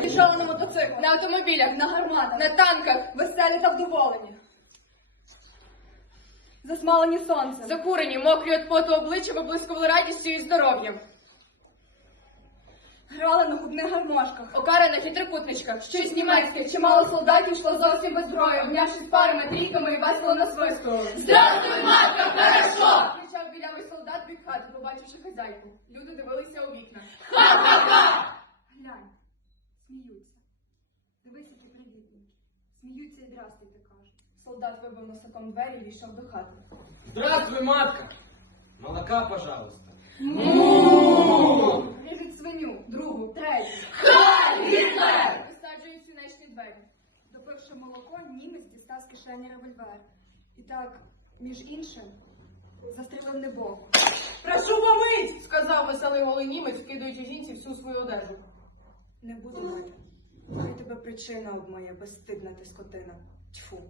пішов на мотоциклах, на автомобілях, на гарматах, на танках, веселі та вдоволені. Засмалені сонцем. Закурені, мокрі від поту обличчя виблискували радістю і здоров'ям. Грали на губних гармошках, окарених і трикутничках, щось німецьке, чимало солдатів йшло зовсім без зброї, обнявшись парами, трійками і весело насвистували. Здравствуй, матка, хорошо! Білявий від хати, побачивши хазяйку. Люди дивилися у вікна. Глянь, сміються. Дивись, які привітні. Сміються і здрастуйте кажуть. Солдат вибив носаком двері і війшов до хати. Здравствуй, матка! Молока, пожалуйста. Ріжуть свиню, другу, третю. Висаджують сінечні двері. Допивши молоко, німець дістав з кишені револьвер. І так, між іншим, застрілив небо. Прошу помить, сказав веселий голий німець, кидаючи жінці всю свою одежу. Не буду мати. Хай тебе причина обмає, безстидна ти скотина. Тьфу.